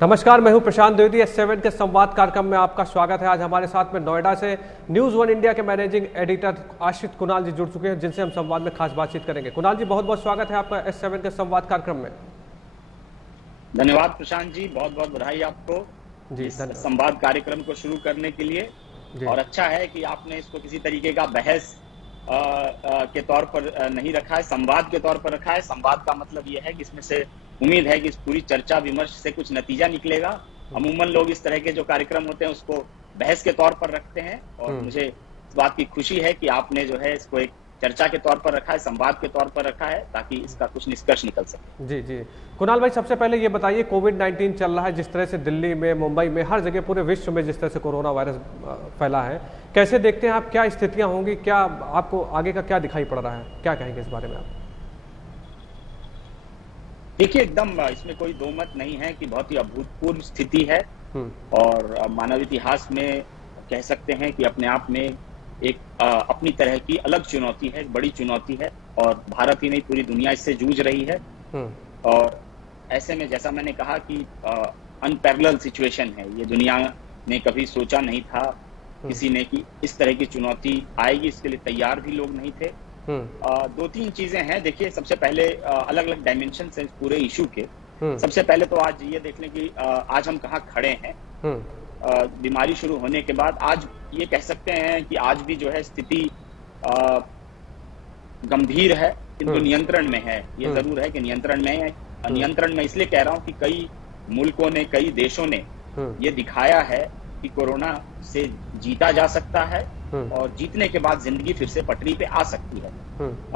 नमस्कार, मैं हूं प्रशांत द्विवेदी। S7 के संवाद कार्यक्रम में आपका स्वागत है। आज हमारे साथ में नोएडा से न्यूज़ वन इंडिया के मैनेजिंग एडिटर आश्रित कुणाल जी जुड़ चुके हैं, जिनसे हम संवाद में खास बातचीत करेंगे। कुणाल जी, बहुत बहुत स्वागत है आपका S7 के संवाद कार्यक्रम में। धन्यवाद प्रशांत जी, बहुत बहुत बधाई आपको जी, इस संवाद कार्यक्रम को शुरू करने के लिए। और अच्छा है कि आपने इसको किसी तरीके का बहस के तौर पर नहीं रखा है, संवाद के तौर पर रखा है। संवाद का मतलब यह है कि इसमें से उम्मीद है कि इस पूरी चर्चा विमर्श से कुछ नतीजा निकलेगा। अमूमन लोग इस तरह के जो कार्यक्रम होते हैं उसको बहस के तौर पर रखते हैं, और मुझे इस बात की खुशी है कि आपने जो है इसको एक चर्चा के तौर पर रखा है, संवाद के तौर पर रखा है, ताकि इसका कुछ निष्कर्ष निकल सके। जी जी, कुणाल भाई, सबसे पहले ये बताइए, कोविड-19 चल रहा है, जिस तरह से दिल्ली में, मुंबई में, हर जगह पूरे विश्व में जिस तरह से कोरोना वायरस फैला है, कैसे देखते हैं आप? क्या स्थितियां होंगी? क्या आपको आगे का क्या दिखाई पड़ रहा है? क्या कहेंगे इस बारे में आप? देखिए, एकदम इसमें कोई दो मत नहीं है कि बहुत ही अभूतपूर्व स्थिति है, और मानव इतिहास में कह सकते हैं कि अपने आप में एक अपनी तरह की अलग चुनौती है, बड़ी चुनौती है, और भारत ही नहीं पूरी दुनिया इससे जूझ रही है। और ऐसे में जैसा मैंने कहा कि अनपैरेलल सिचुएशन है, ये दुनिया ने कभी सोचा नहीं था किसी ने कि इस तरह की चुनौती आएगी, इसके लिए तैयार भी लोग नहीं थे। दो तीन चीजें हैं। देखिए, सबसे पहले अलग अलग डायमेंशन है इस पूरे इशू के। सबसे पहले तो आज ये देख लें कि आज हम कहाँ खड़े हैं। बीमारी शुरू होने के बाद आज ये कह सकते हैं कि आज भी जो है स्थिति गंभीर है, किंतु नियंत्रण में है। ये जरूर है कि नियंत्रण में है। नियंत्रण में इसलिए कह रहा हूं कि कई मुल्कों ने, कई देशों ने ये दिखाया है कि कोरोना से जीता जा सकता है, और जीतने के बाद जिंदगी फिर से पटरी पे आ सकती है।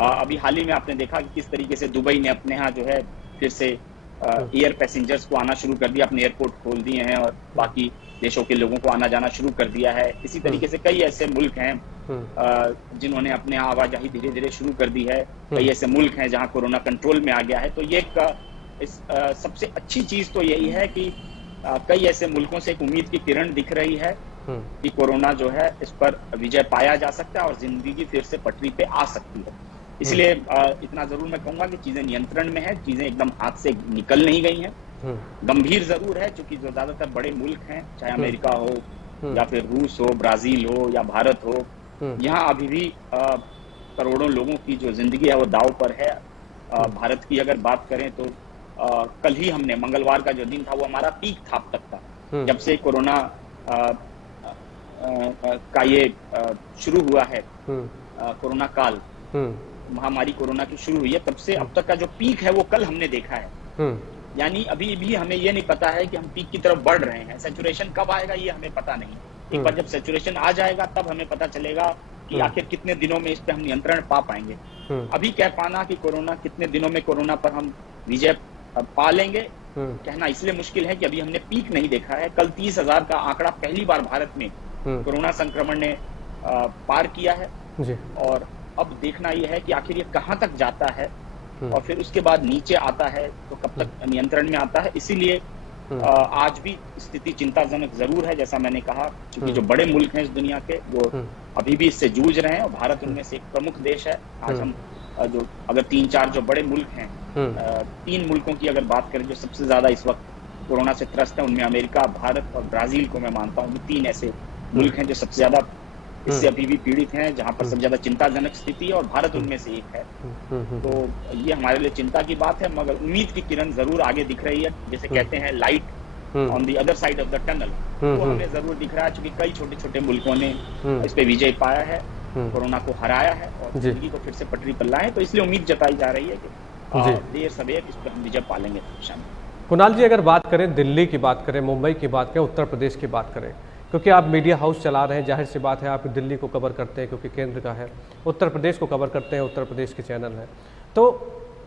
अभी हाल ही में आपने देखा कि किस तरीके से दुबई ने अपने यहाँ जो है फिर से एयर पैसेंजर्स को आना शुरू कर दिया, अपने एयरपोर्ट खोल दिए हैं, और बाकी देशों के लोगों को आना जाना शुरू कर दिया है। इसी तरीके से कई ऐसे मुल्क हैं जिन्होंने अपने यहाँ आवाजाही धीरे धीरे शुरू कर दी है। कई ऐसे मुल्क हैं जहाँ कोरोना कंट्रोल में आ गया है। तो ये सबसे अच्छी चीज तो यही है कि कई ऐसे मुल्कों से एक उम्मीद की किरण दिख रही है कि कोरोना जो है इस पर विजय पाया जा सकता है और जिंदगी फिर से पटरी पे आ सकती है। इसलिए इतना जरूर मैं कहूंगा कि चीजें नियंत्रण में है, चीजें एकदम हाथ से निकल नहीं गई हैं। गंभीर जरूर है, क्योंकि जो ज्यादातर बड़े मुल्क हैं, चाहे अमेरिका हो या फिर रूस हो, ब्राजील हो या भारत हो, यहाँ अभी भी करोड़ों लोगों की जो जिंदगी है वो दांव पर है। भारत की अगर बात करें तो कल ही हमने, मंगलवार का जो दिन था वो हमारा पीक था अब तक का, जब से कोरोना का ये शुरू हुआ है, कोरोना काल, महामारी कोरोना की शुरू हुई है, तब से अब तक का जो पीक है वो कल हमने देखा है। यानी अभी भी हमें ये नहीं पता है कि हम पीक की तरफ बढ़ रहे हैं। सैचुरेशन कब आएगा ये हमें पता नहीं। एक बार जब सैचुरेशन आ जाएगा तब हमें पता चलेगा कि आखिर कितने दिनों में इस पे हम नियंत्रण पा पाएंगे। अभी कह पाना कि कोरोना कितने दिनों में कोरोना पर हम विजय पा लेंगे, कहना इसलिए मुश्किल है कि अभी हमने पीक नहीं देखा है। कल 30,000 का आंकड़ा पहली बार भारत में कोरोना संक्रमण ने पार किया है जी। और अब देखना यह है कि आखिर ये कहां तक जाता है, और फिर उसके बाद नीचे आता है तो कब तक नियंत्रण में आता है। इसीलिए आज भी स्थिति चिंताजनक जरूर है, जैसा मैंने कहा, क्योंकि जो बड़े मुल्क हैं इस दुनिया के वो अभी भी इससे जूझ रहे हैं, और भारत उनमें से एक प्रमुख देश है। आज हम जो अगर 3-4 जो बड़े मुल्क हैं, 3 मुल्कों की अगर बात करें जो सबसे ज्यादा इस वक्त कोरोना से त्रस्त है, उनमें अमेरिका, भारत और ब्राजील को मैं मानता हूँ। 3 ऐसे मुल्क हैं जो सबसे ज्यादा इससे अभी भी पीड़ित हैं, जहां पर सबसे ज्यादा चिंताजनक स्थिति है, और भारत उनमें से एक है। तो ये हमारे लिए चिंता की बात है, मगर उम्मीद की किरण जरूर आगे दिख रही है। जैसे कहते हैं light on the other side of the tunnel, तो हमें जरूर दिख रहा है, क्योंकि कई छोटे छोटे मुल्कों ने इस पे विजय पाया है, कोरोना को हराया है और जिंदगी को फिर से पटरी पर लाए। तो इसलिए उम्मीद जताई जा रही है कि देर सवेर इस पर हम विजय पालेंगे। कुणाल जी, अगर बात करें दिल्ली की, बात करें मुंबई की, बात करें उत्तर प्रदेश की, बात करें, क्योंकि आप मीडिया हाउस चला रहे हैं, जाहिर सी बात है आप दिल्ली को कवर करते हैं क्योंकि केंद्र का है, उत्तर प्रदेश को कवर करते हैं, उत्तर प्रदेश के चैनल हैं। तो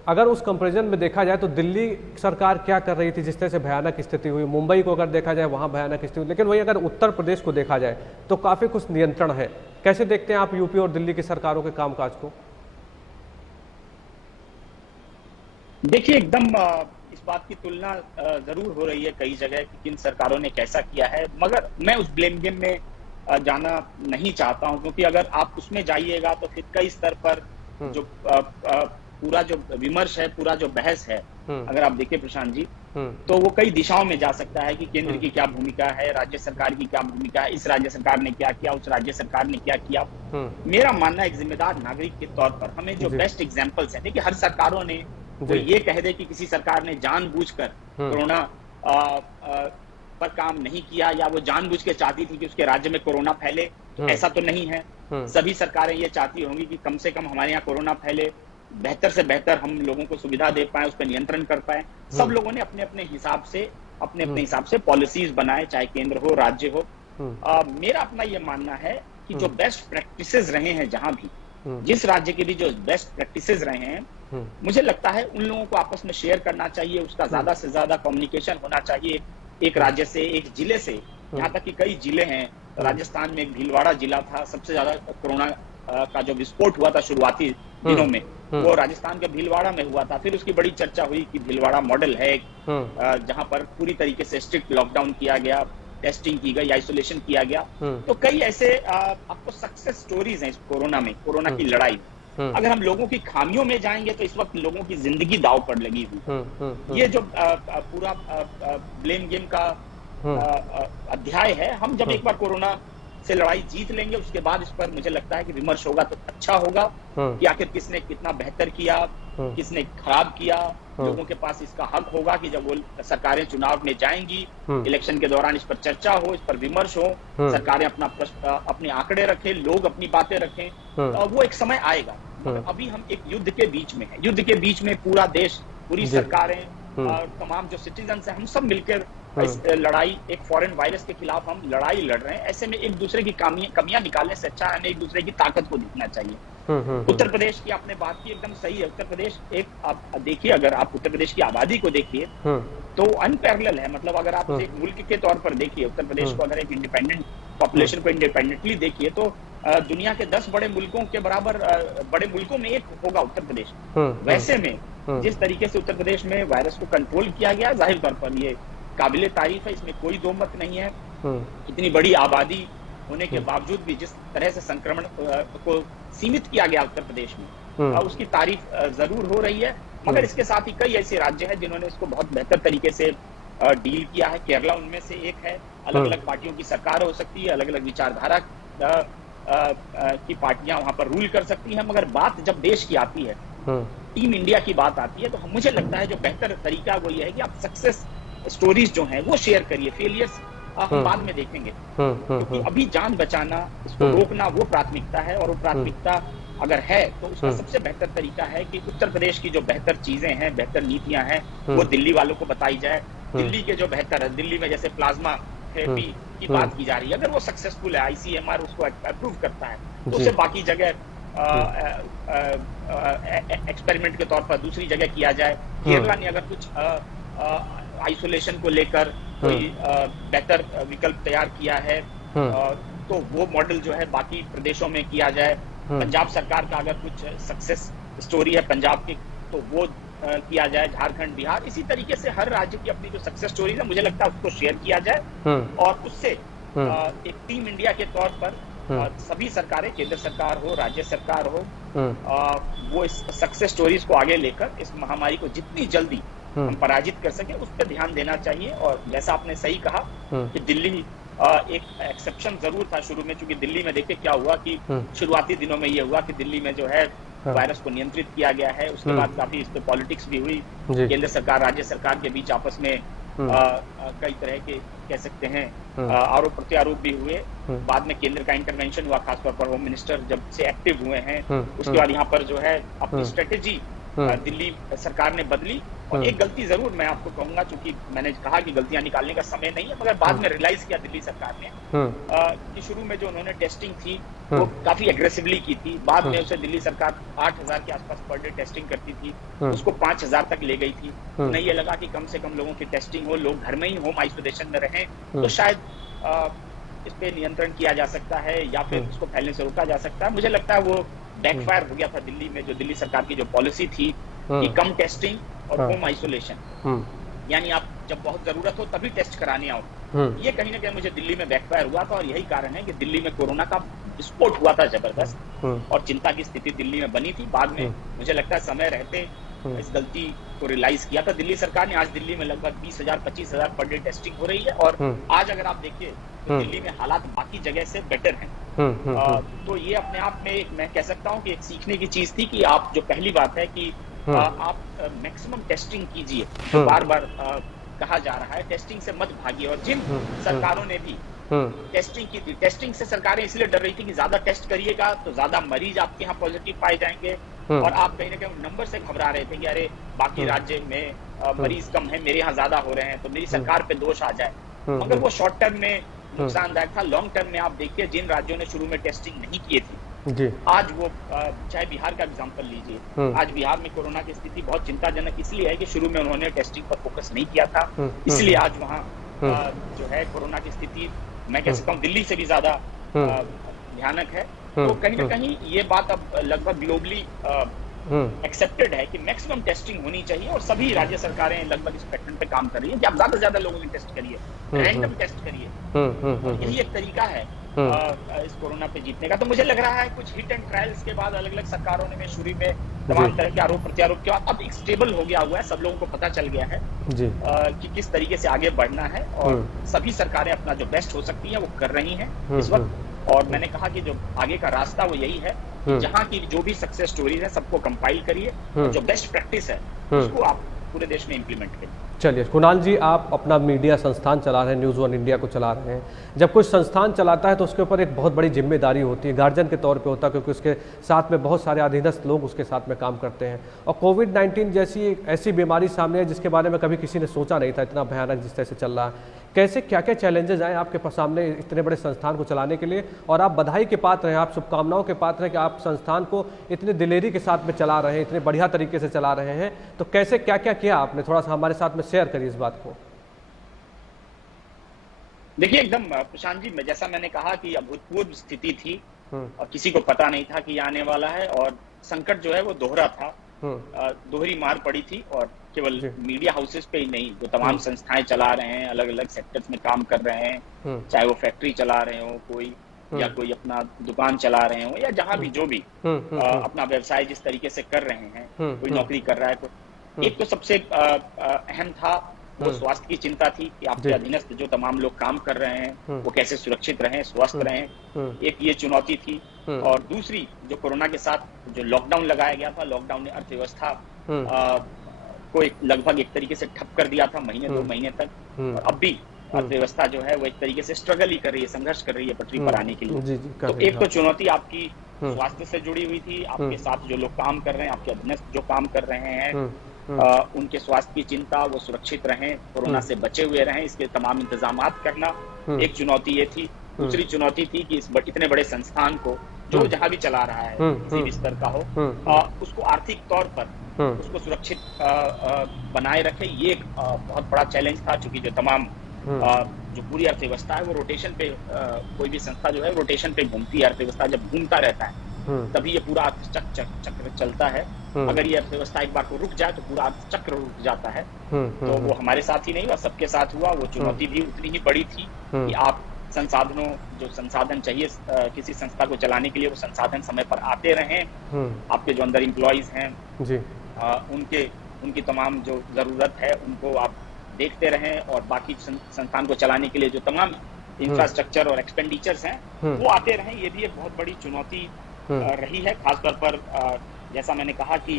अगर उस कंपैरिजन में देखा जाए तो दिल्ली सरकार क्या कर रही थी, जिस तरह से भयानक स्थिति हुई, मुंबई को अगर देखा जाए वहाँ भयानक स्थिति हुई, लेकिन वहीं अगर उत्तर प्रदेश को देखा जाए तो काफ़ी कुछ नियंत्रण है। कैसे देखते हैं आप यूपी और दिल्ली की सरकारों के कामकाज को? देखिए, एकदम इस बात की तुलना जरूर हो रही है कई जगह कि किन सरकारों ने कैसा किया है, मगर मैं उस ब्लेम गेम में जाना नहीं चाहता हूं, क्योंकि अगर आप उसमें जाइएगा तो फिर कई स्तर पर जो पूरा जो विमर्श है, पूरा जो बहस है, अगर आप देखिए प्रशांत जी, तो वो कई दिशाओं में जा सकता है कि केंद्र की क्या भूमिका है, राज्य सरकार की क्या भूमिका है, इस राज्य सरकार ने क्या किया, उस राज्य सरकार ने क्या किया। मेरा मानना है एक जिम्मेदार नागरिक के तौर पर हमें जो बेस्ट एग्जांपल्स हैं, देखिए हर सरकारों ने वो ये कह दे कि किसी सरकार ने जानबूझकर कोरोना पर काम नहीं किया या वो जानबूझ के चाहती थी कि उसके राज्य में कोरोना फैले, तो ऐसा तो नहीं है। सभी सरकारें ये चाहती होंगी कि कम से कम हमारे यहाँ कोरोना फैले, बेहतर से बेहतर हम लोगों को सुविधा दे पाए, उस पर नियंत्रण कर पाए। सब लोगों ने अपने अपने हिसाब से पॉलिसीज बनाए, चाहे केंद्र हो राज्य हो। मेरा अपना ये मानना है कि जो बेस्ट प्रैक्टिसेस रहे हैं, जहां भी जिस राज्य के भी जो बेस्ट प्रैक्टिसेस रहे हैं, मुझे लगता है उन लोगों को आपस में शेयर करना चाहिए, उसका ज्यादा से ज्यादा कम्युनिकेशन होना चाहिए, एक राज्य से, एक जिले से। यहाँ तक कि कई जिले हैं, राजस्थान में एक भीलवाड़ा जिला था, सबसे ज्यादा कोरोना का जो विस्फोट हुआ था शुरुआती दिनों में, वो राजस्थान के भीलवाड़ा में हुआ था। फिर उसकी बड़ी चर्चा हुई कि भीलवाड़ा मॉडल है जहां पर पूरी तरीके से स्ट्रिक्ट लॉकडाउन किया गया, टेस्टिंग की गई, आइसोलेशन किया गया। तो कई ऐसे आपको सक्सेस स्टोरीज हैं इस कोरोना में, कोरोना की लड़ाई। अगर हम लोगों की खामियों में जाएंगे तो इस वक्त लोगों की जिंदगी दांव पर लगी हुई। ये जो पूरा ब्लेम गेम का अध्याय है, हम जब एक बार कोरोना से लड़ाई जीत लेंगे, उसके बाद इस पर मुझे लगता है कि विमर्श होगा तो अच्छा होगा कि आखिर किसने कितना बेहतर किया, किसने खराब किया। लोगों के पास इसका हक होगा कि जब वो सरकारें चुनाव में जाएंगी, इलेक्शन के दौरान इस पर चर्चा हो, इस पर विमर्श हो, सरकारें अपने आंकड़े रखें, लोग अपनी बातें रखें, वो एक समय आएगा। अभी हम एक युद्ध के बीच में हैं। युद्ध के बीच में पूरा देश, पूरी सरकारें और तमाम जो सिटीजन्स हैं, हम सब मिलकर इस लड़ाई, एक फॉरेन वायरस के खिलाफ हम लड़ाई लड़ रहे हैं। ऐसे में एक दूसरे की कमियां निकालने से अच्छा हमें एक दूसरे की ताकत को देखना चाहिए। उत्तर प्रदेश की आपने बात की, एकदम सही है। उत्तर प्रदेश एक, आप देखिए, अगर आप उत्तर प्रदेश की आबादी को देखिए तो अनपैरेलल है। मतलब अगर आप एक मुल्क के तौर पर देखिए उत्तर प्रदेश को, अगर एक इंडिपेंडेंट पॉपुलेशन को इंडिपेंडेंटली देखिए, तो दुनिया के 10 बड़े मुल्कों के बराबर बड़े मुल्कों में एक होगा उत्तर प्रदेश। वैसे में जिस तरीके से उत्तर प्रदेश में वायरस को कंट्रोल किया गया, जाहिर तौर पर ये काबिले तारीफ है, इसमें कोई दो मत नहीं है। इतनी बड़ी आबादी होने के बावजूद भी जिस तरह से संक्रमण को सीमित किया गया उत्तर प्रदेश में, उसकी तारीफ जरूर हो रही है। मगर इसके साथ ही कई ऐसे राज्य हैं जिन्होंने इसको बहुत बेहतर तरीके से डील किया है। केरला उनमें से एक है। अलग अलग पार्टियों की सरकार हो सकती है, अलग अलग विचारधारा की पार्टियां वहां पर रूल कर सकती हैं, मगर बात जब देश की आती है, टीम इंडिया की बात आती है, तो मुझे लगता है जो बेहतर तरीका वो ये है कि आप सक्सेस स्टोरीज जो हैं वो शेयर करिए, फेलियर्स हम बाद में देखेंगे। क्योंकि अभी जान बचाना, इसको रोकना वो प्राथमिकता है, और वो प्राथमिकता अगर है तो उसका सबसे बेहतर तरीका है कि उत्तर प्रदेश की जो बेहतर चीजें हैं, बेहतर नीतियां हैं, वो दिल्ली वालों को बताई जाए। दिल्ली के जो बेहतर है, दिल्ली में जैसे प्लाज्मा थेरेपी की बात की जा रही है, अगर वो सक्सेसफुल है, ICMR उसको अप्रूव करता है, तो उसे बाकी जगह एक्सपेरिमेंट के तौर पर दूसरी जगह किया जाए। केरला ने अगर कुछ आइसोलेशन को लेकर कोई बेहतर विकल्प तैयार किया है, तो वो मॉडल जो है बाकी प्रदेशों में किया जाए। पंजाब सरकार का अगर कुछ सक्सेस स्टोरी है पंजाब की, तो वो किया जाए। झारखंड, बिहार, इसी तरीके से हर राज्य की अपनी जो सक्सेस स्टोरी है, मुझे लगता है उसको शेयर किया जाए, और उससे एक टीम इंडिया के तौर पर सभी सरकारें, केंद्र सरकार हो, राज्य सरकार हो, वो इस सक्सेस स्टोरीज को आगे लेकर इस महामारी को जितनी जल्दी हम पराजित कर सके, उस पर ध्यान देना चाहिए। और जैसा आपने सही कहा कि दिल्ली एक एक्सेप्शन जरूर था शुरू में, क्योंकि दिल्ली में देखिए क्या हुआ कि शुरुआती दिनों में ये हुआ कि दिल्ली में जो है वायरस को नियंत्रित किया गया है। उसके बाद काफी इस पे पॉलिटिक्स भी हुई, केंद्र सरकार राज्य सरकार के बीच आपस में कई तरह के कह सकते हैं आरोप प्रत्यारोप भी हुए। बाद में केंद्र का इंटरवेंशन हुआ, खासतौर पर होम मिनिस्टर जब से एक्टिव हुए हैं, उसके बाद यहाँ पर जो है अपनी स्ट्रेटेजी दिल्ली सरकार ने बदली। और एक गलती जरूर मैं आपको कहूंगा, चूंकि मैंने कहा कि गलतियां निकालने का समय नहीं है, मगर बाद में रियलाइज किया दिल्ली सरकार ने कि शुरू में जो उन्होंने टेस्टिंग थी वो काफी एग्रेसिवली की थी। बाद में उसे दिल्ली सरकार 8000 के आसपास पर डे टेस्टिंग करती थी, उसको 5000 तक ले गई थी। उन्हें ये लगा कि कम से कम लोगों की टेस्टिंग हो, लोग घर में ही होम आइसोलेशन में रहें, तो शायद इस पे नियंत्रण किया जा सकता है या फिर उसको फैलने से रोका जा सकता है। मुझे लगता है वो बैकफायर हो गया था दिल्ली में, जो दिल्ली सरकार की जो पॉलिसी थी कि कम टेस्टिंग और होम आइसोलेशन, यानी आप जब बहुत जरूरत हो तभी टेस्ट कराने आओ, ये कहीं ना कहीं मुझे दिल्ली में बैकफायर हुआ था। और यही कारण है कि दिल्ली में कोरोना का विस्फोट हुआ था जबरदस्त, और चिंता की स्थिति दिल्ली में बनी थी। बाद में मुझे लगता है समय रहते इस गलती को रियलाइज किया था दिल्ली सरकार ने। आज दिल्ली में लगभग 20,000 25,000 पर डे टेस्टिंग हो रही है और आज अगर आप देखिए तो दिल्ली में हालात बाकी जगह से बेटर हैं। तो ये अपने आप में मैं कह सकता हूँ कि एक सीखने की चीज थी कि आप जो पहली बात है कि आप मैक्सिमम टेस्टिंग कीजिए, तो बार बार कहा जा रहा है टेस्टिंग से मत भागिए। और जिन सरकारों ने भी टेस्टिंग की थी, टेस्टिंग से सरकारें इसलिए डर रही थी कि ज्यादा टेस्ट करिएगा तो ज्यादा मरीज आपके यहाँ पॉजिटिव पाए जाएंगे और आप कहीं ना कहीं नंबर से घबरा रहे थे कि अरे बाकी राज्य में मरीज कम है, मेरे यहाँ ज्यादा हो रहे हैं तो मेरी सरकार पे दोष आ जाए। मगर वो शॉर्ट टर्म में नुकसानदायक था। लॉन्ग टर्म में आप देखिए जिन राज्यों ने शुरू में टेस्टिंग नहीं किए थे, आज वो चाहे बिहार का एग्जांपल लीजिए, आज बिहार में कोरोना की स्थिति बहुत चिंताजनक इसलिए है कि शुरू में उन्होंने टेस्टिंग पर फोकस नहीं किया था, इसलिए आज वहाँ जो है कोरोना की स्थिति मैं कह सकता हूँ दिल्ली से भी ज्यादा भयानक है। तो कहीं ना कहीं ये बात अब लगभग ग्लोबली एक्सेप्टेड है कि मैक्सिमम टेस्टिंग होनी चाहिए और सभी राज्य सरकारें लगभग इस पैटर्न पे काम कर रही है कि आप ज्यादा से ज्यादा लोगों की टेस्ट करिए, रैंडम टेस्ट करिए। यही एक तरीका है इस कोरोना पे जीतने का। तो मुझे लग रहा है कुछ हिट एंड ट्रायल्स के बाद अलग अलग सरकारों ने शुरू में तमाम तरह के आरोप प्रत्यारोप के बाद अब एक स्टेबल हो गया हुआ है, सब लोगों को पता चल गया है कि किस तरीके से आगे बढ़ना है और सभी सरकारें अपना जो बेस्ट हो सकती है वो कर रही हैं इस वक्त। और मैंने कहा कि जो आगे का रास्ता वो यही है कि जहाँ की जो भी सक्सेस स्टोरीज है सबको कंपाइल करिए, जो बेस्ट प्रैक्टिस है उसको आप पूरे देश में इम्प्लीमेंट करिए। चलिए कुणाल जी, आप अपना मीडिया संस्थान चला रहे हैं, न्यूज़ वन इंडिया को चला रहे हैं। जब कोई संस्थान चलाता है तो उसके ऊपर एक बहुत बड़ी जिम्मेदारी होती है, गार्जियन के तौर पे होता है, क्योंकि उसके साथ में बहुत सारे अधीनस्थ लोग उसके साथ में काम करते हैं। और कोविड-19 जैसी एक ऐसी बीमारी सामने है जिसके बारे में कभी किसी ने सोचा नहीं था, इतना भयानक जिस तरह से चल रहा है। कैसे क्या क्या चैलेंजेस आए आपके सामने इतने बड़े संस्थान को चलाने के लिए? और आप बधाई के पात्र हैं, आप शुभकामनाओं के पात्र हैं कि आप संस्थान को इतने दिलेरी के साथ में चला रहे हैं, इतने बढ़िया तरीके से चला रहे हैं। तो कैसे क्या क्या किया आपने, थोड़ा सा हमारे साथ में शेयर करिए इस बात को। देखिए एकदम प्रशांत जी, जैसा मैंने कहा कि अभूतपूर्व स्थिति थी और किसी को पता नहीं था कि आने वाला है और संकट जो है वो दोहरा था, दोहरी मार पड़ी थी। और केवल मीडिया हाउसेस पे ही नहीं, जो तमाम संस्थाएं चला रहे हैं, अलग अलग सेक्टर्स में काम कर रहे हैं, चाहे वो फैक्ट्री चला रहे हो कोई या कोई अपना दुकान चला रहे हो या जहां भी जो भी अपना व्यवसाय जिस तरीके से कर रहे हैं, कोई नौकरी कर रहा है, तो एक तो सबसे अहम था वो स्वास्थ्य की चिंता थी कि आपके अधीनस्थ जो तमाम लोग काम कर रहे हैं वो कैसे सुरक्षित रहें, स्वस्थ रहें, एक ये चुनौती थी। और दूसरी जो कोरोना के साथ जो लॉकडाउन लगाया गया था, लॉकडाउन ने अर्थव्यवस्था को लगभग एक तरीके से ठप कर दिया था महीने 2 महीने तक। और अब भी अर्थव्यवस्था जो है वो एक तरीके से स्ट्रगल ही कर रही है, संघर्ष कर रही है पटरी पर आने के लिए। तो एक तो चुनौती आपकी स्वास्थ्य से जुड़ी हुई थी, आपके साथ जो लोग काम कर रहे हैं, आपके अधीनस्थ जो काम कर रहे हैं, उनके स्वास्थ्य की चिंता, वो सुरक्षित रहें, कोरोना से बचे हुए रहें, इसके तमाम इंतजामात करना एक चुनौती ये थी। दूसरी चुनौती थी कि इस इतने बड़े संस्थान को जो जहां भी चला रहा है, किसी भी स्तर का हो, उसको आर्थिक तौर पर उसको सुरक्षित बनाए रखे। ये एक बहुत बड़ा चैलेंज था, चूंकि जो तमाम जो पूरी अर्थव्यवस्था है वो रोटेशन पे, कोई भी संस्था जो है रोटेशन पे घूमती है। अर्थव्यवस्था जब घूमता रहता है तभी ये पूरा चक्र चलता है। अगर ये अर्थव्यवस्था एक बार को रुक जाए तो पूरा चक्र रुक जाता है। तो वो हमारे साथ ही नहीं हुआ, सबके साथ हुआ। वो चुनौती भी उतनी ही बड़ी थी कि आप संसाधनों, जो संसाधन चाहिए किसी संस्था को चलाने के लिए, वो संसाधन समय पर आते रहें, आपके जो अंदर एम्प्लॉइज हैं उनकी तमाम जो जरूरत है उनको आप देखते रहें, और बाकी संस्थान को चलाने के लिए जो तमाम इंफ्रास्ट्रक्चर और एक्सपेंडिचर्स हैं वो आते रहें। ये भी एक बहुत बड़ी चुनौती रही है, खासतौर पर जैसा मैंने कहा कि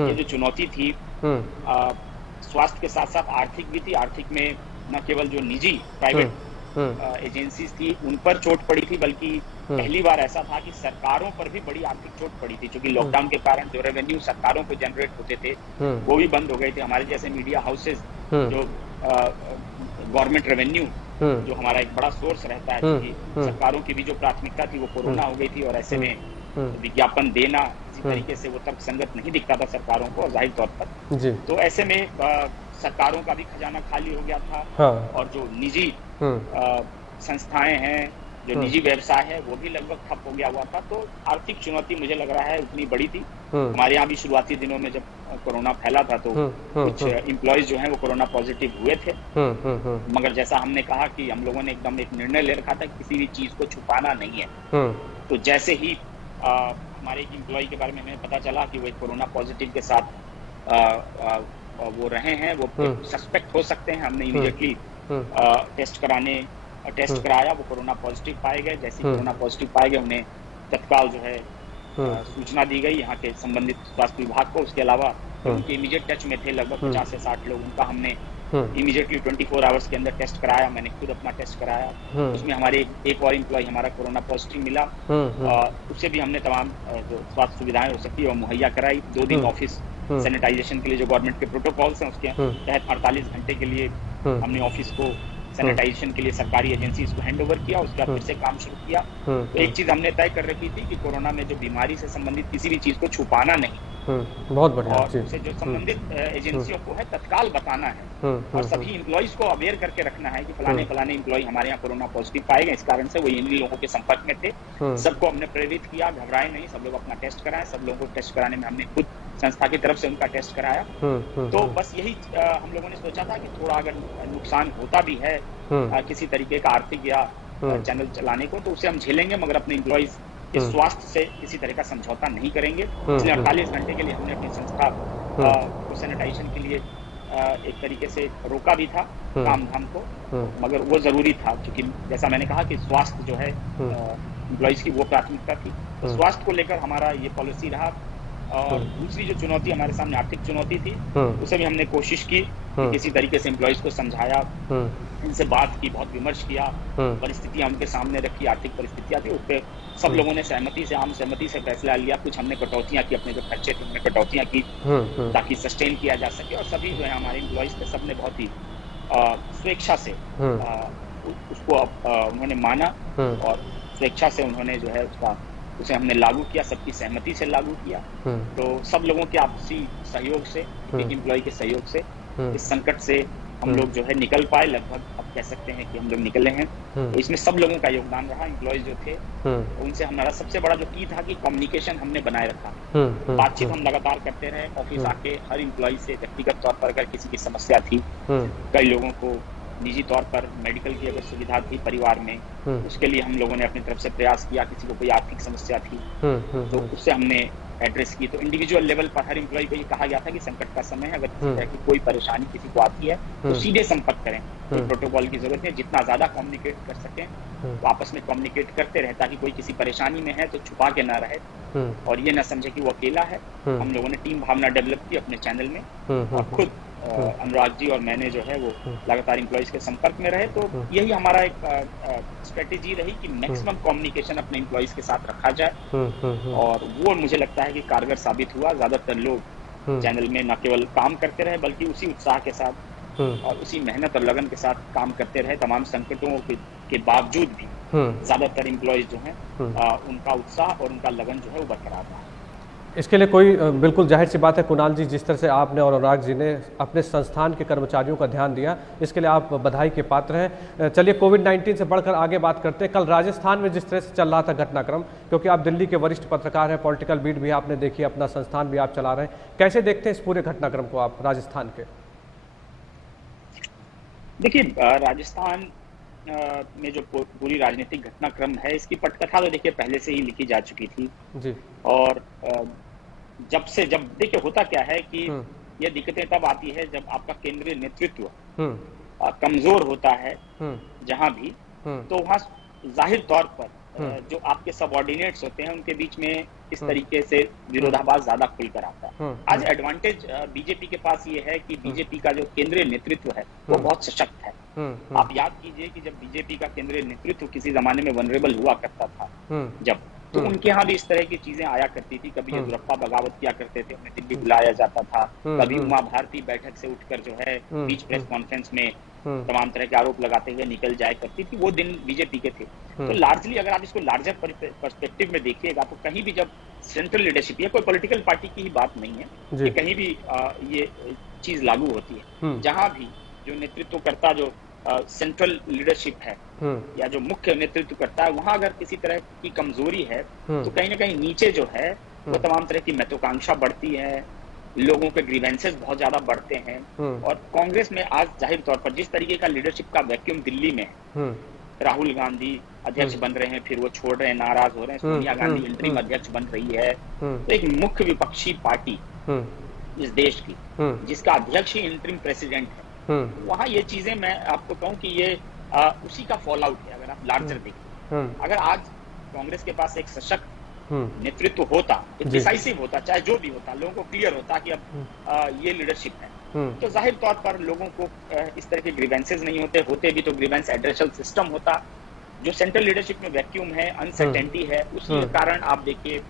ये जो चुनौती थी स्वास्थ्य के साथ साथ आर्थिक भी थी। आर्थिक में न केवल जो निजी प्राइवेट एजेंसीज थी उन पर चोट पड़ी थी, बल्कि पहली बार ऐसा था कि सरकारों पर भी बड़ी आर्थिक चोट पड़ी थी, क्योंकि लॉकडाउन के कारण जो रेवेन्यू सरकारों को जनरेट होते थे वो भी बंद हो गए थे। हमारे जैसे मीडिया हाउसेज जो गवर्नमेंट रेवेन्यू जो हमारा एक बड़ा सोर्स रहता है, क्योंकि सरकारों की भी जो प्राथमिकता थी वो कोरोना हो गई थी, और ऐसे में विज्ञापन देना इसी तरीके से वो तर्कसंगत नहीं दिखता था सरकारों को जाहिर तौर पर। तो ऐसे में सरकारों का भी खजाना खाली हो गया था, और जो निजी संस्थाएं हैं, जो निजी व्यवसाय है, वो भी लगभग ठप हो गया हुआ था। तो आर्थिक चुनौती मुझे लग रहा है उतनी बड़ी थी। हमारे यहाँ भी शुरुआती दिनों में जब कोरोना फैला था तो कुछ एम्प्लॉयज जो हैं वो कोरोना पॉजिटिव हुए थे, मगर जैसा हमने कहा कि हम लोगों ने एकदम एक निर्णय ले रखा था कि किसी भी चीज को छुपाना नहीं है। तो जैसे ही हमारे एक एम्प्लॉय के बारे में हमें पता चला कि वो एक कोरोना पॉजिटिव के साथ वो रहे हैं, वो सस्पेक्ट हो सकते हैं। हमने इमीडिएटली टेस्ट कराया, वो कोरोना पॉजिटिव पाए गए। जैसे ही कोरोना पॉजिटिव पाए गए, उन्हें तत्काल जो है सूचना दी गई यहाँ के संबंधित स्वास्थ्य विभाग को। उसके अलावा उनके इमीडिएट टच में थे लगभग 50 से 60 लोग, उनका हमने इमीडिएटली 24 आवर्स के अंदर टेस्ट कराया। मैंने खुद अपना टेस्ट कराया। उसमें हमारे एक और एम्प्लॉय हमारा कोरोना पॉजिटिव मिला। उससे भी हमने तमाम जो स्वास्थ्य सुविधाएं हो सकती है वो मुहैया कराई। 2 दिन ऑफिस सैनिटाइजेशन के लिए जो गवर्नमेंट के प्रोटोकॉल्स हैं उसके तहत 48 घंटे के लिए हमने ऑफिस को सैनिटाइजेशन के लिए सरकारी एजेंसीज को हैंड ओवर किया। उसके बाद फिर से काम शुरू किया। तो एक चीज हमने तय कर रखी थी कि कोरोना में जो बीमारी से संबंधित किसी भी चीज को छुपाना नहीं, बहुत बढ़िया, और उसे जो संबंधित एजेंसियों को है तत्काल बताना है, और सभी एम्प्लॉइज को अवेयर करके रखना है कि फलाने फलाने एम्प्लॉय हमारे यहाँ कोरोना पॉजिटिव पाए गए, इस कारण से वो इन लोगों के संपर्क में थे। सबको हमने प्रेरित किया, घबराए नहीं, सब लोग अपना टेस्ट कराएं। सब लोगों को टेस्ट कराने में हमने खुद संस्था की तरफ से उनका टेस्ट कराया। तो बस यही हम लोगों ने सोचा था कि थोड़ा अगर नुकसान होता भी है किसी तरीके का आर्थिक या चैनल चलाने को, तो उसे हम झेलेंगे, मगर अपने एम्प्लॉइज के स्वास्थ्य से किसी तरह का समझौता नहीं करेंगे। इसलिए 48 घंटे के लिए हमने अपनी संस्था को सैनिटाइजेशन के लिए एक तरीके से रोका भी था काम धाम को, मगर वो जरूरी था, क्योंकि जैसा मैंने कहा कि स्वास्थ्य जो है एम्प्लॉइज की वो प्राथमिकता थी। तो स्वास्थ्य को लेकर हमारा ये पॉलिसी रहा। और दूसरी जो चुनौती हमारे सामने आर्थिक चुनौती थी, उसे भी हमने कोशिश की कि किसी तरीके से एम्प्लॉइज को समझाया, इनसे बात की, बहुत विमर्श किया, परिस्थितियां उनके सामने रखी, आर्थिक परिस्थितियां थी, उस पर सब लोगों ने आम सहमति से फैसला लिया। कुछ हमने कटौतियां की, अपने जो खर्चे थे उनमें कटौतियां की ताकि सस्टेन किया जा सके। और सभी जो है हमारे एम्प्लॉइज थे, सबने बहुत ही स्वेच्छा से उसको उन्होंने माना, और स्वेच्छा से उन्होंने जो है उसे हमने लागू किया, सबकी सहमति से लागू किया। तो सब लोगों के आपसी सहयोग से, एक एम्प्लॉय के सहयोग से इस संकट से हम लोग जो है निकल पाए। लगभग अब कह सकते हैं कि हम लोग निकले हैं। तो इसमें सब लोगों का योगदान रहा। एम्प्लॉयज जो थे उनसे हमारा सबसे बड़ा जो की था कि कम्युनिकेशन हमने बनाए रखा। बातचीत हम लगातार करते रहे। ऑफिस आके हर एम्प्लॉय से व्यक्तिगत तौर पर अगर किसी की समस्या थी, कई लोगों को निजी तौर पर मेडिकल की अगर सुविधा थी परिवार में, उसके लिए हम लोगों ने अपनी तरफ से प्रयास किया। किसी को कोई आर्थिक समस्या थी तो उससे हमने एड्रेस की। तो इंडिविजुअल लेवल पर हर एम्प्लॉय को ये कहा गया था कि संकट का समय है, अगर किसी तरह की कोई परेशानी किसी को आती है तो सीधे संपर्क करें। कोई प्रोटोकॉल की जरूरत है, जितना ज्यादा कम्युनिकेट कर सकें तो आपस में कम्युनिकेट करते रहे, ताकि कोई किसी परेशानी में है तो छुपा के ना रहे और ये ना समझे कि वो अकेला है। हम लोगों ने टीम भावना डेवलप की अपने चैनल में, और खुद अनुराग जी और मैंने जो है वो लगातार एम्प्लॉइज के संपर्क में रहे। तो यही हमारा एक स्ट्रेटेजी रही कि मैक्सिमम कम्युनिकेशन अपने एम्प्लॉइज के साथ रखा जाए, और वो मुझे लगता है कि कारगर साबित हुआ। ज्यादातर लोग चैनल में न केवल काम करते रहे, बल्कि उसी उत्साह के साथ और उसी मेहनत और लगन के साथ काम करते रहे। तमाम संकटों के बावजूद भी ज्यादातर एम्प्लॉइज जो हैं उनका उत्साह और उनका लगन जो है वो बरकरार रहा। इसके लिए कोई बिल्कुल जाहिर सी बात है कुणाल जी, जिस तरह से आपने और अनुराग जी ने अपने संस्थान के कर्मचारियों का ध्यान दिया, इसके लिए आप बधाई के पात्र हैं। चलिए कोविड-19 से बढ़कर आगे बात करते हैं। कल राजस्थान में जिस तरह से चल रहा था घटनाक्रम, क्योंकि आप दिल्ली के वरिष्ठ पत्रकार हैं, पॉलिटिकल बीट भी आपने देखी, अपना संस्थान भी आप चला रहे हैं, कैसे देखते हैं इस पूरे घटनाक्रम को आप राजस्थान के? देखिए, राजस्थान में जो पूरी राजनीतिक घटनाक्रम है, इसकी पटकथा तो देखिए पहले से ही लिखी जा चुकी थी जी। और जब देखिए होता क्या है कि ये दिक्कतें तब आती है जब आपका केंद्रीय नेतृत्व कमजोर होता है जहां भी, तो वहां जाहिर तौर पर जो आपके सबऑर्डिनेट्स होते हैं उनके बीच में इस तरीके से विरोधाभास ज्यादा खुलकर आता है। आज एडवांटेज बीजेपी के पास ये है कि बीजेपी का जो केंद्रीय नेतृत्व है वो बहुत सशक्त है। आप याद कीजिए कि जब बीजेपी का केंद्रीय नेतृत्व किसी जमाने में वनरेबल हुआ करता था, जब तो उनके यहाँ भी इस तरह की चीजें आया करती थी। कभी येदियुरप्पा बगावत किया करते थे, उन्हें दिल्ली बुलाया जाता था। कभी उमा भारती बैठक से उठकर जो है बीच प्रेस कॉन्फ्रेंस में तमाम तरह के आरोप लगाते हुए निकल जाया करती थी। वो दिन बीजेपी के थे। तो लार्जली अगर आप इसको लार्जर पर्सपेक्टिव में देखिएगा तो कहीं भी जब सेंट्रल लीडरशिप, ये कोई पॉलिटिकल पार्टी की ही बात नहीं है कि कहीं भी ये चीज लागू होती है, जहां भी जो नेतृत्वकर्ता जो सेंट्रल लीडरशिप है या जो मुख्य नेतृत्व करता है, वहां अगर किसी तरह की कमजोरी है तो कहीं ना कहीं नीचे जो है वो तमाम तरह की महत्वाकांक्षा बढ़ती है, लोगों के ग्रीवेंसेस बहुत ज्यादा बढ़ते हैं। और कांग्रेस में आज जाहिर तौर पर जिस तरीके का लीडरशिप का वैक्यूम दिल्ली में है, राहुल गांधी अध्यक्ष बन रहे हैं, फिर वो छोड़ रहे हैं, नाराज हो रहे हैं, सोनिया गांधी इंटरिम अध्यक्ष बन रही है, तो एक मुख्य विपक्षी पार्टी इस देश की, जिसका अध्यक्ष ही इंटरिम प्रेसिडेंट है, वहां ये चीजें मैं आपको कहूं कि ये उसी का फॉल आउट है। अगर आप लार्जर देखें, अगर आज कांग्रेस के पास एक सशक्त नेतृत्व होता, डिसाइसिव होता, चाहे जो भी होता, लोगों को क्लियर होता कि अब ये लीडरशिप है, तो जाहिर तौर पर लोगों को इस तरह के ग्रीवेंसेस नहीं होते भी तो ग्रीवेंस एड्रेसल सिस्टम होता। जो सेंट्रल लीडरशिप में वैक्यूम है, अनसर्टेनिटी है, उसके कारण आप देखिए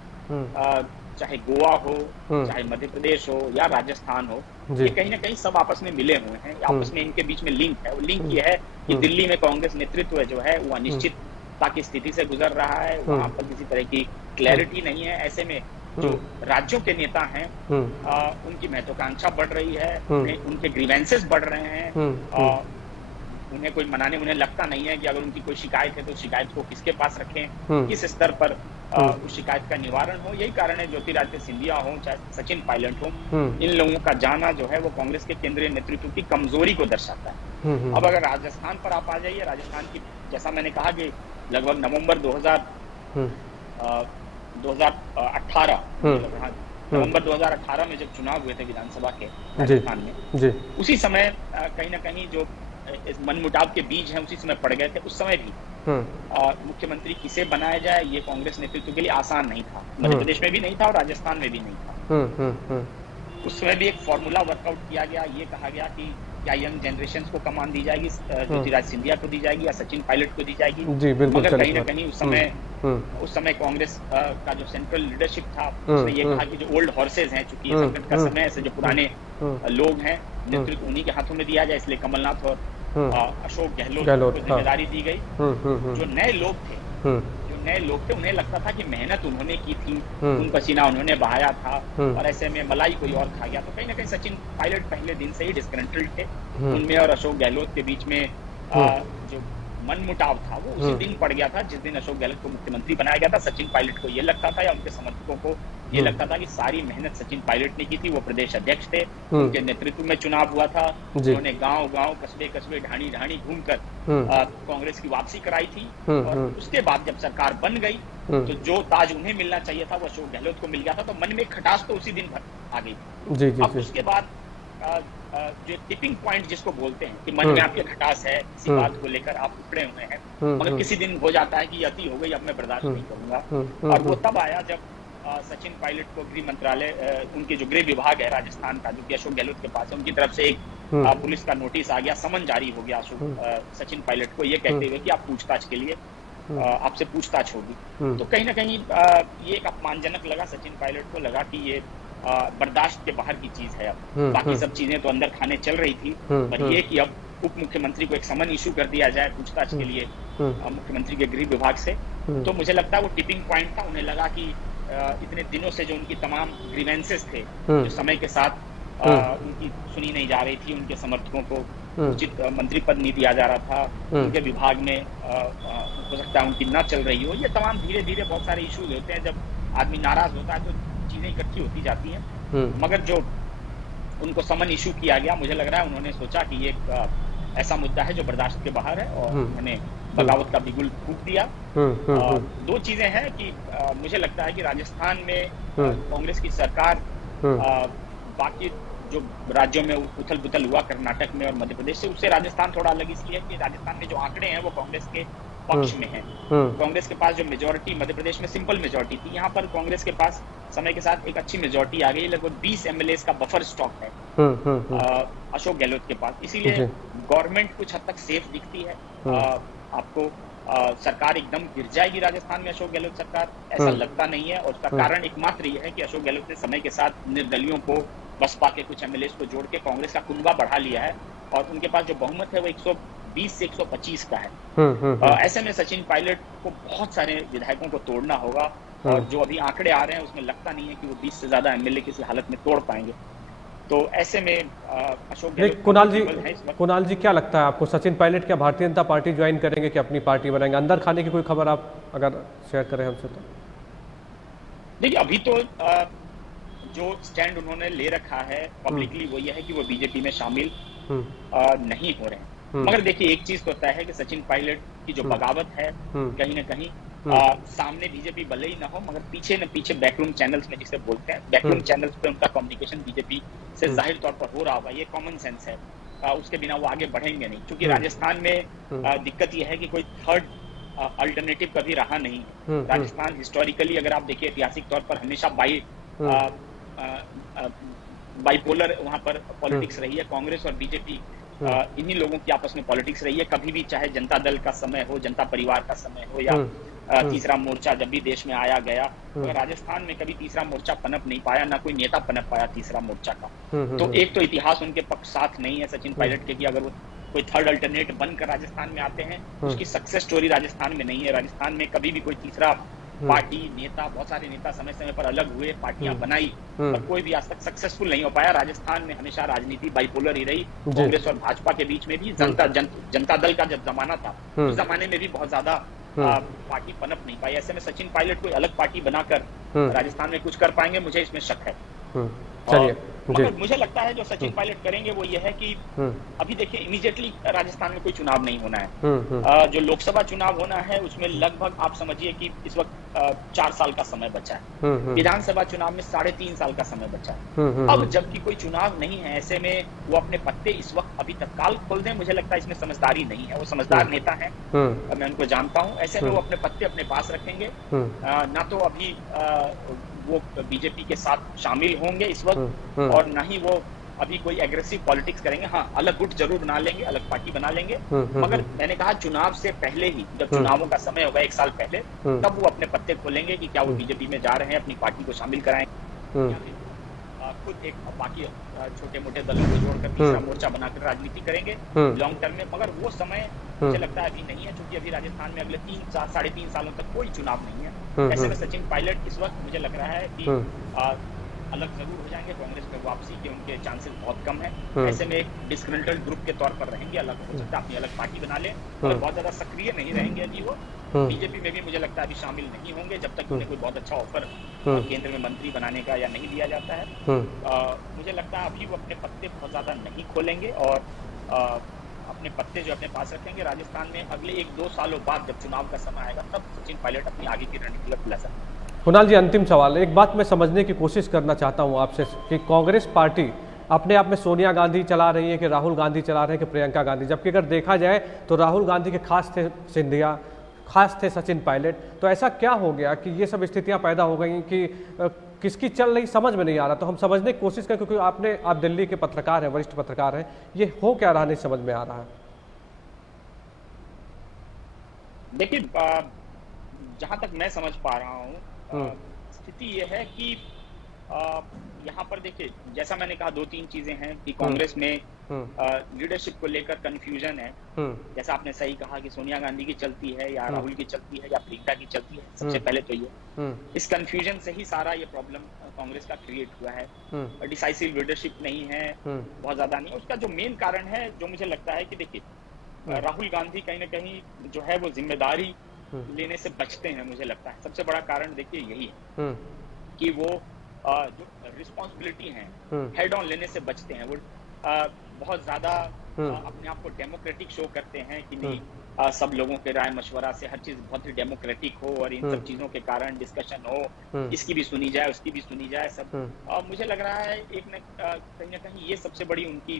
चाहे गोवा हो, चाहे मध्य प्रदेश हो या राजस्थान हो, ये कहीं ना कहीं सब आपस में मिले हुए हैं, आपस में इनके बीच में लिंक है। वो लिंक ये है कि दिल्ली में कांग्रेस नेतृत्व जो है वो अनिश्चितता की स्थिति से गुजर रहा है, वहां पर किसी तरह की क्लैरिटी नहीं है। ऐसे में जो राज्यों के नेता हैं उनकी महत्वाकांक्षा बढ़ रही है, उनके ग्रीवेंसेस बढ़ रहे हैं, उन्हें कोई मनाने, उन्हें लगता नहीं है कि अगर उनकी कोई शिकायत है तो शिकायत को किसके पास रखें, किस स्तर पर उस शिकायत का निवारण हो। यही कारण है ज्योतिरादित्य सिंधिया हो, चाहे सचिन पायलट हो, इन लोगों का जाना जो है वो कांग्रेस के केंद्रीय नेतृत्व की कमजोरी को दर्शाता है। अब अगर राजस्थान पर आप आ जाइए, राजस्थान की जैसा मैंने कहा कि लगभग नवंबर 2018 में जब चुनाव हुए थे विधानसभा के राजस्थान में, उसी समय कहीं ना कहीं जो इस मनमुटाव के बीज हैं उसी समय पड़ गए थे। उस समय भी मुख्यमंत्री किसे बनाया जाए ये कांग्रेस नेतृत्व के लिए आसान नहीं था, मध्य प्रदेश में भी नहीं था और राजस्थान में भी नहीं था। उस समय भी एक फॉर्मूला वर्कआउट किया गया, ये कहा गया कि क्या यंग जनरेशन को कमान दी जाएगी, ज्योतिरादित्य सिंधिया को दी जाएगी या सचिन पायलट को दी जाएगी। मगर कहीं ना कहीं उस समय कांग्रेस का जो सेंट्रल लीडरशिप था उसने ये कहा कि जो ओल्ड हॉर्सेज हैं, चूंकि ये संकट का समय है, जो पुराने लोग हैं, नेतृत्व उन्हीं के हाथों में दिया जाए, इसलिए कमलनाथ और अशोक गहलोत को जिम्मेदारी दी गई। जो नए लोग थे उन्हें लगता था कि मेहनत उन्होंने की थी, खून पसीना उन्होंने बहाया था और ऐसे में मलाई कोई और खा गया। तो कहीं ना कहीं सचिन पायलट पहले दिन से ही डिस्कनेक्टेड थे, उनमें और अशोक गहलोत के बीच में जो मनमुटाव था वो उसी दिन पड़ गया था जिस दिन अशोक गहलोत को मुख्यमंत्री बनाया गया था। सचिन पायलट को ये लगता था या उनके समर्थकों को ये लगता था कि सारी मेहनत सचिन पायलट ने की थी, वो प्रदेश अध्यक्ष थे, उनके नेतृत्व में चुनाव हुआ था, उन्होंने गांव-गांव, कस्बे-कस्बे, ढाणी-ढाणी घूमकर कांग्रेस की वापसी कराई थी। और उसके बाद जब सरकार बन गई तो जो ताज उन्हें मिलना चाहिए था वो अशोक गहलोत को मिल गया था, तो मन में खटास तो उसी दिन भर आ गई। अब उसके बाद जो टिपिंग पॉइंट जिसको बोलते हैं कि मन में आपके खटास है, किसी बात को लेकर आप उखड़े हुए हैं, मगर किसी दिन हो जाता है कि ये अति हो गई, अब मैं बर्दाश्त नहीं करूंगा। और वो तब आया जब सचिन पायलट को गृह मंत्रालय, उनके जो गृह विभाग है राजस्थान का, जो कि अशोक गहलोत के पास है, उनकी तरफ से एक पुलिस का नोटिस आ गया, समन जारी हो गया सचिन पायलट को, ये कहते हुए कि आप पूछताछ के लिए आपसे पूछताछ होगी। तो कहीं ना कहीं ये एक अपमानजनक लगा सचिन पायलट को, लगा कि ये बर्दाश्त के बाहर की चीज है। अब बाकी सब चीजें तो अंदर खाने चल रही थी, पर ये कि अब उप मुख्यमंत्री को एक समन इशू कर दिया जाए पूछताछ के लिए मुख्यमंत्री के गृह विभाग से, तो मुझे लगता है वो टिपिंग पॉइंट था। उन्हें लगा कि इतने दिनों से जो उनकी तमाम ग्रीवेंसेस थे, जो समय के साथ उनकी सुनी नहीं जा रही थी, उनके समर्थकों को उचित मंत्री पद नहीं दिया जा रहा था, उनके विभाग में हो सकता है उनकी न चल रही हो, ये तमाम धीरे धीरे बहुत सारे इश्यूज होते हैं। जब आदमी नाराज होता है तो चीजें इकट्ठी होती जाती हैं। मगर जो उनको समन इशू किया गया, मुझे लग रहा है उन्होंने सोचा कि ये ऐसा मुद्दा है जो बर्दाश्त के बाहर है और उन्होंने बगावत का बिगुल फूंक दिया। दो चीजें हैं कि मुझे लगता है कि राजस्थान में कांग्रेस की सरकार बाकी जो राज्यों में उथल पुथल हुआ, कर्नाटक में और मध्य प्रदेश से, उससे राजस्थान थोड़ा अलग इसलिए कि राजस्थान में जो आंकड़े हैं वो कांग्रेस के पक्ष में है। कांग्रेस के पास जो मेजोरिटी, मध्य प्रदेश में सिंपल मेजोरिटी थी, यहाँ पर कांग्रेस के पास समय के साथ एक अच्छी मेजोरिटी आ गई, लगभग 20 एमएलए का बफर स्टॉक है अशोक गहलोत के पास, इसीलिए गवर्नमेंट कुछ हद तक सेफ दिखती है। आपको सरकार एकदम गिर जाएगी राजस्थान में अशोक गहलोत सरकार, ऐसा लगता नहीं है। और उसका कारण एकमात्र ये है कि अशोक गहलोत ने समय के साथ निर्दलियों को, बसपा के कुछ एमएलए को जोड़ के कांग्रेस का कुनबा बढ़ा लिया है और उनके पास जो बहुमत है वो 120 से 125 का है। ऐसे में सचिन पायलट को बहुत सारे विधायकों को तोड़ना होगा और जो अभी आंकड़े आ रहे हैं उसमें लगता नहीं है कि वो 20 से ज्यादा एमएलए किसी हालत में तोड़ पाएंगे। तो ऐसे में अशोक गहलोत। कुणाल जी क्या लगता है आपको, सचिन पायलट क्या भारतीय जनता पार्टी ज्वाइन करेंगे कि अपनी पार्टी बनाएंगे? अंदर खाने की कोई खबर आप अगर शेयर करें हमसे तो। देखिए अभी तो जो स्टैंड उन्होंने ले रखा है पब्लिकली वो ये है कि वो बीजेपी में शामिल नहीं हो रहे हैं। मगर देखिए एक चीज तो तय है कि सचिन पायलट की जो बगावत है कहीं ना कहीं सामने बीजेपी भले ही ना हो, मगर पीछे न पीछे बैकरूम चैनल्स में जिसे बोलते हैं, बैकरूम चैनल्स पे उनका कम्युनिकेशन बीजेपी से जाहिर तौर पर हो रहा होगा। ये कॉमन सेंस है, उसके बिना वो आगे बढ़ेंगे नहीं, क्योंकि राजस्थान में दिक्कत यह है कि कोई थर्ड अल्टरनेटिव कभी रहा नहीं है। राजस्थान हिस्टोरिकली अगर आप देखिए, ऐतिहासिक तौर पर हमेशा बाइपोलर वहां पर पॉलिटिक्स रही है। कांग्रेस और बीजेपी इन्हीं लोगों की आपस में पॉलिटिक्स रही है। कभी भी, चाहे जनता दल का समय हो, जनता परिवार का समय हो, या तीसरा मोर्चा जब भी देश में आया गया, तो राजस्थान में कभी तीसरा मोर्चा पनप नहीं पाया, ना कोई नेता पनप पाया तीसरा मोर्चा का। तो एक तो इतिहास उनके पक्ष साथ नहीं है सचिन पायलट के, कि अगर वो कोई थर्ड अल्टरनेट बनकर राजस्थान में आते हैं, उसकी सक्सेस स्टोरी राजस्थान में नहीं है। राजस्थान में कभी भी कोई तीसरा पार्टी, नेता, बहुत सारे नेता समय समय पर अलग हुए, पार्टियां बनाई, पर कोई भी आज तक सक्सेसफुल नहीं हो पाया। राजस्थान में हमेशा राजनीति बाइपोलर ही रही। कांग्रेस और भाजपा के बीच में भी जनता दल का जब जमाना था, उस जमाने में भी बहुत ज्यादा पार्टी पनप नहीं पाई। ऐसे में सचिन पायलट कोई अलग पार्टी बनाकर राजस्थान में कुछ कर पाएंगे, मुझे इसमें शक है। चलिए, मगर मुझे लगता है जो सचिन पायलट करेंगे वो ये है कि अभी देखिए, इमीडिएटली राजस्थान में कोई चुनाव नहीं होना है। जो लोकसभा चुनाव होना है उसमें लगभग आप समझिए कि इस वक्त 4 साल का समय बचा है। विधानसभा चुनाव में 3.5 साल का समय बचा है। अब जबकि कोई चुनाव नहीं है, ऐसे में वो अपने पत्ते इस वक्त अभी तत्काल खोल दें, मुझे लगता है इसमें समझदारी नहीं है। वो समझदार नेता है, मैं उनको जानता हूँ। ऐसे में वो अपने पत्ते अपने पास रखेंगे, ना तो अभी वो बीजेपी के साथ शामिल होंगे इस वक्त, और ना ही वो अभी कोई एग्रेसिव पॉलिटिक्स करेंगे। हाँ, अलग गुट जरूर बना लेंगे, अलग पार्टी बना लेंगे, मगर मैंने कहा चुनाव से पहले ही, जब चुनावों का समय होगा 1 साल पहले, तब वो अपने पत्ते खोलेंगे कि क्या वो बीजेपी में जा रहे हैं, अपनी पार्टी को शामिल कराएंगे, खुद एक बाकी छोटे मोटे दलों को जोड़कर तीसरा मोर्चा बनाकर राजनीति करेंगे लॉन्ग टर्म में। मगर वो समय मुझे लगता है अभी नहीं है, क्योंकि अभी राजस्थान में अगले 3-3.5 सालों तक कोई चुनाव नहीं है। ऐसे में सचिन पायलट इस वक्त मुझे लग रहा है कि अलग जरूर हो जाएंगे, कांग्रेस में वापसी के उनके चांसेस बहुत कम है। ऐसे में एक डिस्ग्रंटल्ड ग्रुप के तौर पर रहेंगे, अलग हो सकता है अपनी अलग पार्टी बना ले, और बहुत ज्यादा सक्रिय नहीं रहेंगे अभी वो। बीजेपी में भी मुझे लगता है अभी शामिल नहीं होंगे जब तक उन्हें कोई बहुत अच्छा ऑफर केंद्र में मंत्री बनाने का या नहीं दिया जाता है। मुझे लगता है अभी वो अपने पत्ते बहुत ज्यादा नहीं खोलेंगे, और अपने पत्ते जो अपने पास रखेंगे। राजस्थान में अगले 1-2 सालों बाद जब चुनाव का समय आएगा, तब सचिन पायलट अपनी आगे की रणनीति खुला सकते हैं। कुणाल जी, अंतिम सवाल, एक बात मैं समझने की कोशिश करना चाहता हूं आपसे कि कांग्रेस पार्टी अपने आप में सोनिया गांधी चला रही है कि राहुल गांधी चला रहे हैं कि प्रियंका गांधी, जबकि अगर देखा जाए तो राहुल गांधी के खास थे सिंधिया, खास थे सचिन पायलट। तो ऐसा क्या हो गया कि ये सब स्थितियां पैदा हो गई कि किसकी चल रही समझ में नहीं आ रहा? तो हम समझने की कोशिश करें, क्योंकि आप दिल्ली के पत्रकार हैं, वरिष्ठ पत्रकार हैं, ये हो क्या रहा नहीं समझ में आ रहा है। देखिए, जहां तक मैं समझ पा रहा हूँ, स्थिति यह है कि यहाँ पर देखिए, जैसा मैंने कहा 2-3 चीजें हैं कि कांग्रेस में लीडरशिप को लेकर कंफ्यूजन है। जैसा आपने सही कहा कि सोनिया गांधी की चलती है या राहुल की चलती है या प्रियंका की चलती है, सबसे पहले तो ये इस कंफ्यूजन से ही सारा ये प्रॉब्लम कांग्रेस का क्रिएट हुआ है। डिसाइसिव लीडरशिप नहीं है, बहुत ज्यादा नहीं। उसका जो मेन कारण है, जो मुझे लगता है कि देखिए, राहुल गांधी कहीं ना कहीं जो है वो जिम्मेदारी लेने से बचते हैं। मुझे लगता है सबसे बड़ा कारण देखिए यही है कि वो जो रिस्पॉन्सिबिलिटी है हेड ऑन लेने से बचते हैं। वो बहुत ज्यादा अपने आप को डेमोक्रेटिक शो करते हैं कि नहीं, सब लोगों के राय मशवरा से हर चीज बहुत ही डेमोक्रेटिक हो, और इन सब चीजों के कारण डिस्कशन हो, इसकी भी सुनी जाए, उसकी भी सुनी जाए, सब। मुझे लग रहा है कहीं ना कहीं ये सबसे बड़ी उनकी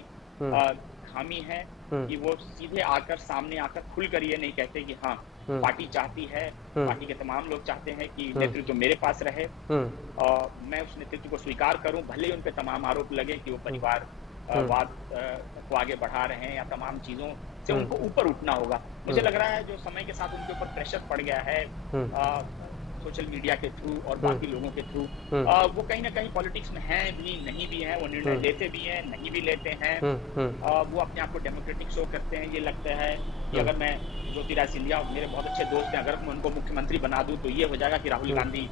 खामी है कि वो सीधे आकर, सामने आकर खुलकर ये नहीं कहते कि हाँ, पार्टी चाहती है, पार्टी के तमाम लोग चाहते हैं कि नेतृत्व मेरे पास रहे, और मैं उस नेतृत्व को स्वीकार करूं, भले ही उन पे तमाम आरोप लगे कि वो परिवार वाद को आगे बढ़ा रहे हैं या तमाम चीजों से उनको ऊपर उठना होगा। मुझे लग रहा है जो समय के साथ उनके ऊपर प्रेशर पड़ गया है सोशल मीडिया के थ्रू और बाकी लोगों के थ्रू, वो कहीं ना कहीं पॉलिटिक्स में हैं भी, नहीं भी हैं, वो निर्णय लेते भी हैं, नहीं भी लेते हैं। वो अपने आप को डेमोक्रेटिक शो करते हैं। ये लगता है कि अगर मैं ज्योतिरादित्य सिंधिया मेरे बहुत अच्छे दोस्त हैं, अगर मैं उनको मुख्यमंत्री बना दूं तो ये हो जाएगा कि राहुल गांधी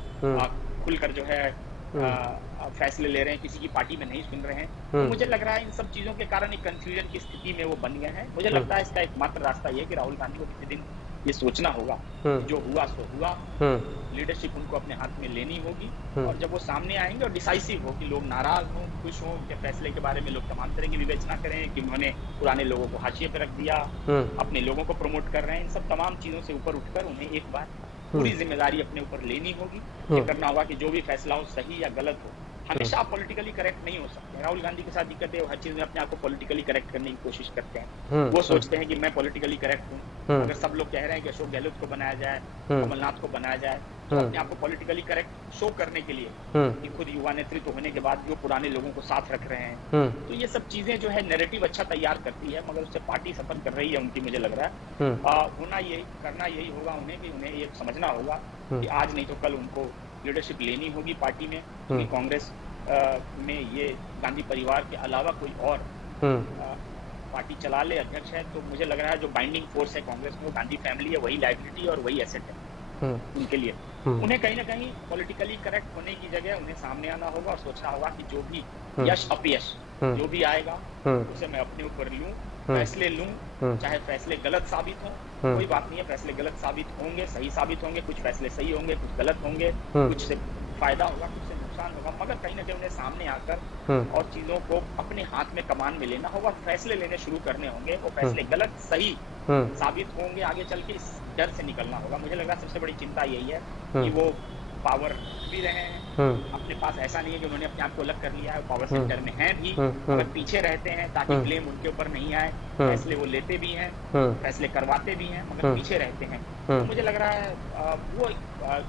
खुलकर जो है फैसले ले रहे हैं, किसी की पार्टी में नहीं सुन रहे हैं। तो मुझे लग रहा है इन सब चीजों के कारण एक कंफ्यूजन की स्थिति में वो बन गए हैं। मुझे लगता है इसका एकमात्र रास्ता ये कि राहुल गांधी को किसी दिन ये सोचना होगा, जो हुआ सो हुआ, लीडरशिप उनको अपने हाथ में लेनी होगी, और जब वो सामने आएंगे और डिसाइसिव हो कि लोग नाराज हों, खुश हों, उनके फैसले के बारे में लोग तमाम तरह की विवेचना करें कि उन्होंने पुराने लोगों को हाशिए पर रख दिया, अपने लोगों को प्रमोट कर रहे हैं, इन सब तमाम चीजों से ऊपर उठकर उन्हें एक बार पूरी जिम्मेदारी अपने ऊपर लेनी होगी। ये करना होगा कि जो भी फैसला हो, सही या गलत हो, हमेशा आप पॉलिटिकली करेक्ट नहीं हो सकते। राहुल गांधी के साथ दिक्कत है, वो हर चीज में अपने आप को पॉलिटिकली करेक्ट करने की कोशिश करते हैं। वो सोचते हैं कि मैं पॉलिटिकली करेक्ट हूँ। अगर सब लोग कह रहे हैं कि अशोक गहलोत को बनाया जाए, कमलनाथ को बनाया जाए, तो अपने आप को पॉलिटिकली करेक्ट शो करने के लिए कि खुद युवा नेतृत्व होने के बाद जो पुराने लोगों को साथ रख रहे हैं, तो ये सब चीजें जो है नैरेटिव अच्छा तैयार करती है, मगर उससे पार्टी सफर कर रही है उनकी, मुझे लग रहा है। करना यही होगा उन्हें कि उन्हें ये समझना होगा कि आज नहीं तो कल उनको लीडरशिप लेनी होगी पार्टी में, क्योंकि कांग्रेस में ये गांधी परिवार के अलावा कोई और पार्टी चला ले, अध्यक्ष है, तो मुझे लग रहा है जो बाइंडिंग फोर्स है कांग्रेस में वो गांधी फैमिली है, वही लायबिलिटी और वही एसेट है उनके लिए। उन्हें कहीं ना कहीं पॉलिटिकली करेक्ट होने की जगह उन्हें सामने आना होगा और सोचना होगा कि जो भी यश अपयश जो भी आएगा उसे मैं अपने ऊपर लूं, फैसले लूं, चाहे फैसले गलत साबित हों, कोई बात नहीं है, फैसले गलत साबित होंगे, सही साबित होंगे, कुछ फैसले सही होंगे, कुछ गलत होंगे, कुछ से फायदा होगा, कुछ से नुकसान होगा, मगर कहीं ना कहीं उन्हें सामने आकर और चीजों को अपने हाथ में कमान में लेना होगा, फैसले लेने शुरू करने होंगे। वो फैसले गलत सही साबित होंगे, आगे चल के इस डर से निकलना होगा। मुझे लग रहा है सबसे बड़ी चिंता यही है कि वो पावर भी रहे हैं अपने पास, ऐसा नहीं है कि उन्होंने अपने आप को अलग कर लिया है, पावर सेक्टर में हैं भी, मगर पीछे रहते हैं ताकि ब्लेम उनके ऊपर नहीं आए। फैसले वो लेते भी हैं, फैसले करवाते भी हैं, मगर पीछे रहते हैं। तो मुझे लग रहा है वो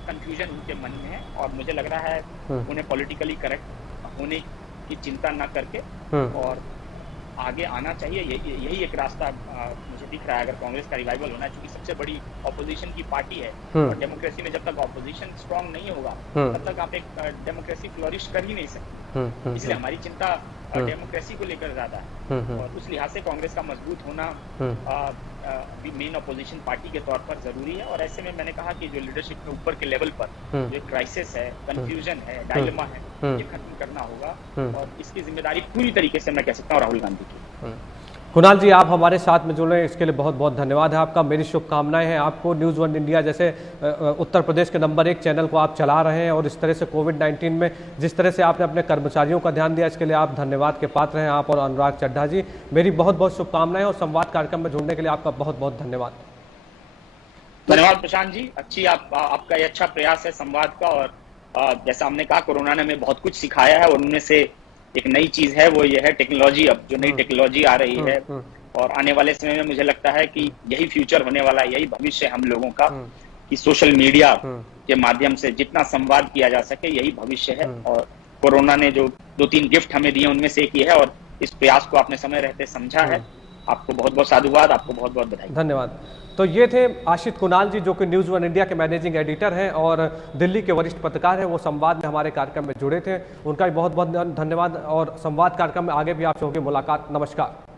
कंफ्यूजन उनके मन में है, और मुझे लग रहा है उन्हें पॉलिटिकली करेक्ट होने की चिंता न करके और आगे आना चाहिए। यही एक रास्ता मुझे दिख रहा है अगर कांग्रेस का रिवाइवल होना है, क्योंकि सबसे बड़ी ऑपोजिशन की पार्टी है, और डेमोक्रेसी में जब तक ऑपोजिशन स्ट्रांग नहीं होगा तब तक आप एक डेमोक्रेसी फ्लोरिश कर ही नहीं सकते। इसलिए हमारी चिंता डेमोक्रेसी को लेकर ज्यादा है, और उस लिहाज से कांग्रेस का मजबूत होना मेन ऑपोजिशन पार्टी के तौर पर जरूरी है। और ऐसे में मैंने कहा कि जो लीडरशिप के ऊपर के लेवल पर जो क्राइसिस है, कंफ्यूजन है, डायलेमा है, ये खत्म करना होगा, और इसकी जिम्मेदारी पूरी तरीके से मैं कह सकता हूँ राहुल गांधी की। कुणाल जी, आप हमारे साथ में जुड़े इसके लिए बहुत बहुत धन्यवाद है आपका। मेरी शुभकामनाएं हैं आपको। न्यूज़ वन इंडिया जैसे उत्तर प्रदेश के नंबर 1 चैनल को आप चला रहे हैं, और इस तरह से कोविड-19 में जिस तरह से आपने अपने कर्मचारियों का ध्यान दिया, इसके लिए आप धन्यवाद के पात्र हैं, आप और अनुराग चड्ढा जी। मेरी बहुत बहुत शुभकामनाएं, और संवाद कार्यक्रम में जुड़ने के लिए आपका बहुत बहुत धन्यवाद। धन्यवाद प्रशांत जी, अच्छी आपका ये अच्छा प्रयास है संवाद का, और जैसा हमने कहा कोरोना ने हमें बहुत कुछ सिखाया है, और उनमें से एक नई चीज है वो ये है टेक्नोलॉजी। अब जो नई टेक्नोलॉजी आ रही है, और आने वाले समय में मुझे लगता है कि यही फ्यूचर होने वाला है, यही भविष्य हम लोगों का, कि सोशल मीडिया के माध्यम से जितना संवाद किया जा सके, यही भविष्य है। और कोरोना ने जो 2-3 गिफ्ट हमें दिए उनमें से एक ये है, और इस प्रयास को आपने समय रहते समझा है। आपको बहुत बहुत साधुवाद, आपको बहुत बहुत बधाई। धन्यवाद। तो ये थे आशित कुणाल जी, जो कि न्यूज़ वन इंडिया के मैनेजिंग एडिटर हैं और दिल्ली के वरिष्ठ पत्रकार हैं। वो संवाद में हमारे कार्यक्रम में जुड़े थे, उनका भी बहुत बहुत धन्यवाद। और संवाद कार्यक्रम में आगे भी आपसे होगी मुलाकात। नमस्कार।